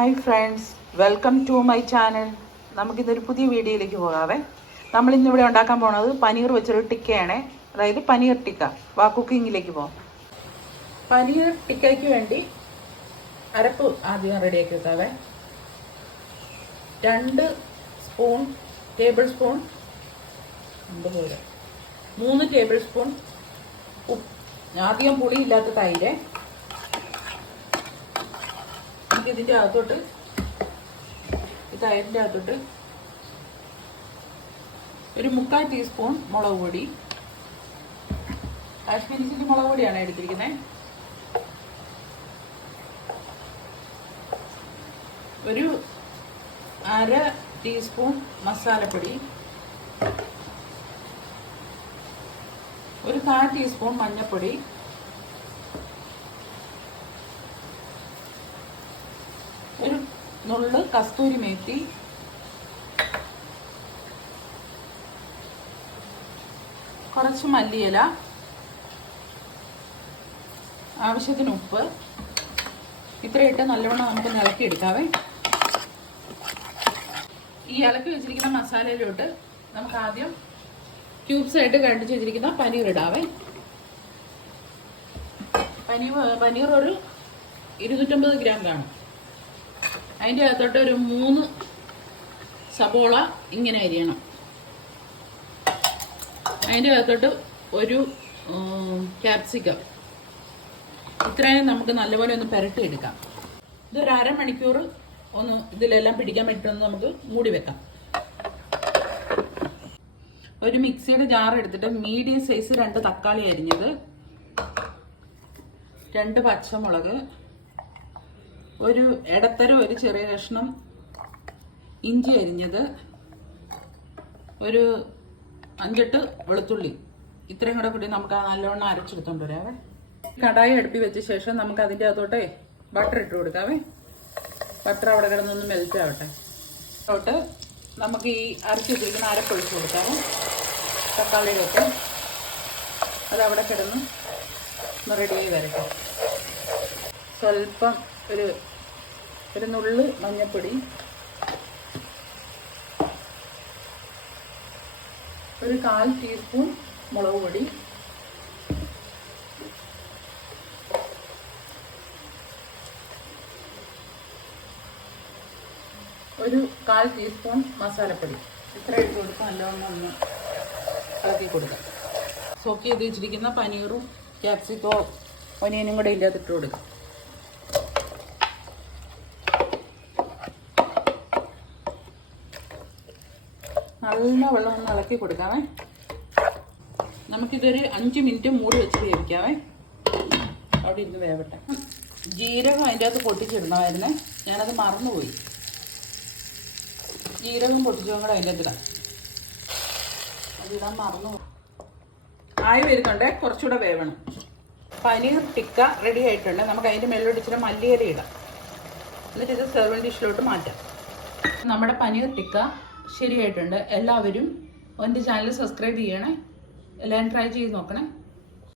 Hi friends, welcome to my channel. നമുക്കിതൊരു പുതിയ വീഡിയോയിലേക്ക് പോകാവേ. നമ്മളിന്നിവിടെ ഉണ്ടാക്കാൻ പോണത് പനീർ വെച്ചൊരു ടിക്കയാണ്, അതായത് പനീർ ടിക്ക. വാ കുക്കിങ്ങിലേക്ക് പോകാം. പനീർ ടിക്കയ്ക്ക് വേണ്ടി അരപ്പ് ആദ്യം റെഡിയാക്കി വെക്കാവേ. 2 ടേബിൾ സ്പൂൺ 3 ടേബിൾ സ്പൂൺ അധികം പുളിയില്ലാത്ത തൈര്. ഇതിൻ്റെ അകത്തോട്ട് ഈ തൈരിൻ്റെ അകത്തോട്ട് ഒരു 3/4 ടീസ്പൂൺ മുളക് പൊടി. കാശ്മീരി ചില്ലി മുളക് പൊടിയാണ് എടുത്തിരിക്കുന്നത്. ഒരു 1/2 ടീസ്പൂൺ മസാലപ്പൊടി, ഒരു 1/4 ടീസ്പൂൺ മഞ്ഞൾപ്പൊടി, ഒരു നുള്ള് കസ്തൂരി മേത്തി, കുറച്ച് മല്ലിയില, ആവശ്യത്തിന് ഉപ്പ്. ഇത്രയിട്ട് നല്ലവണ്ണം നമുക്ക് ഇളക്കി എടുക്കാവേ. ഈ ഇളക്കി വെച്ചിരിക്കുന്ന മസാലയിലോട്ട് നമുക്ക് ആദ്യം ക്യൂബ്സ് ആയിട്ട് കണ്ടിച്ച് വെച്ചിരിക്കുന്ന പനീർ ഇടാവേ. പനീർ ഒരു 250 ഗ്രാം കാണും. അതിൻ്റെ അകത്തോട്ട് ഒരു 3 സബോള ഇങ്ങനെ അരിയണം. അതിൻ്റെ അകത്തോട്ട് ഒരു ക്യാപ്സിക്കം. ഇത്രയും നമുക്ക് നല്ലപോലെ ഒന്ന് പുരട്ടി എടുക്കാം. ഇതൊരു അരമണിക്കൂർ ഒന്ന് ഇതിലെല്ലാം പിടിക്കാൻ പറ്റുമെന്ന് നമുക്ക് മൂടി വെക്കാം. ഒരു മിക്സിയുടെ ജാർ എടുത്തിട്ട് മീഡിയം സൈസ് 2 തക്കാളി അരിഞ്ഞത്, 2 പച്ചമുളക്, ഒരു ഇടത്തരം ഒരു ചെറിയ കഷ്ണം ഇഞ്ചി അരിഞ്ഞത്, ഒരു 5-8 വെളുത്തുള്ളി. ഇത്രയും കൂടി നമുക്ക് നല്ലവണ്ണം അരച്ചെടുത്തോണ്ട് വരാവേ. കടായി അടുപ്പി വെച്ച ശേഷം നമുക്ക് അതിൻ്റെ അകത്തോട്ടേ ബട്ടർ ഇട്ട് കൊടുക്കാവേ. ബട്ടർ അവിടെ കിടന്നൊന്ന് മെൽറ്റ് ആവട്ടെ. അതോട്ട് നമുക്ക് ഈ അരച്ച് വെച്ചിരിക്കുന്ന അരപ്പൊഴിച്ച് കൊടുക്കാവേ. തക്കാളിയിലൊക്കെ അതവിടെ കിടന്ന് റെഡിയായി വരട്ടെ. സ്വല്പം ഒരു നുള്ള് മഞ്ഞൾപ്പൊടി, ഒരു 1/4 ടീസ്പൂൺ മുളക് പൊടി, ഒരു 1/4 ടീസ്പൂൺ മസാലപ്പൊടി. ഇത്ര ഇട്ട് കൊടുത്ത് നല്ലോണം ഒന്ന് ഇളക്കി കൊടുക്കാം. സോക്ക് ചെയ്ത് വെച്ചിരിക്കുന്ന പനീറും ക്യാപ്സിക്കോ ഒനിയനും കൂടെ ഇല്ലാതിട്ട് കൊടുക്കാം. നല്ല വെള്ളം ഒന്ന് ഇളക്കി കൊടുക്കാവേ. നമുക്കിതൊരു 5 മിനിറ്റ് മൂടി വെച്ച് വേവിക്കാവേ. അവിടെ ഇരുന്ന് വേവട്ടെ. ജീരകം അതിൻ്റെ അകത്ത് പൊട്ടിച്ചിടണമായിരുന്നേ, ഞാനത് മറന്നുപോയി. ജീരകം പൊട്ടിച്ചതും കൂടെ അതിൻ്റെ അകത്തിടാം. അതിടാൻ മറന്നുപോയി. ആയി വരുന്നുണ്ട്, കുറച്ചുകൂടെ വേവണം. പനീർ ടിക്ക റെഡി ആയിട്ടുണ്ട്. നമുക്ക് അതിൻ്റെ മേലോട്ട് ഇച്ചിരി മല്ലിയില ഇടാം. എന്നിട്ട് ഇത് സെർവിങ് ഡിഷിലോട്ട് മാറ്റാം. നമ്മുടെ പനീർ ടിക്ക ശരിയായിട്ടുണ്ട്. എല്ലാവരും എൻ്റെ ചാനൽ സബ്സ്ക്രൈബ് ചെയ്യണേ. എല്ലാവരും ട്രൈ ചെയ്ത് നോക്കണേ.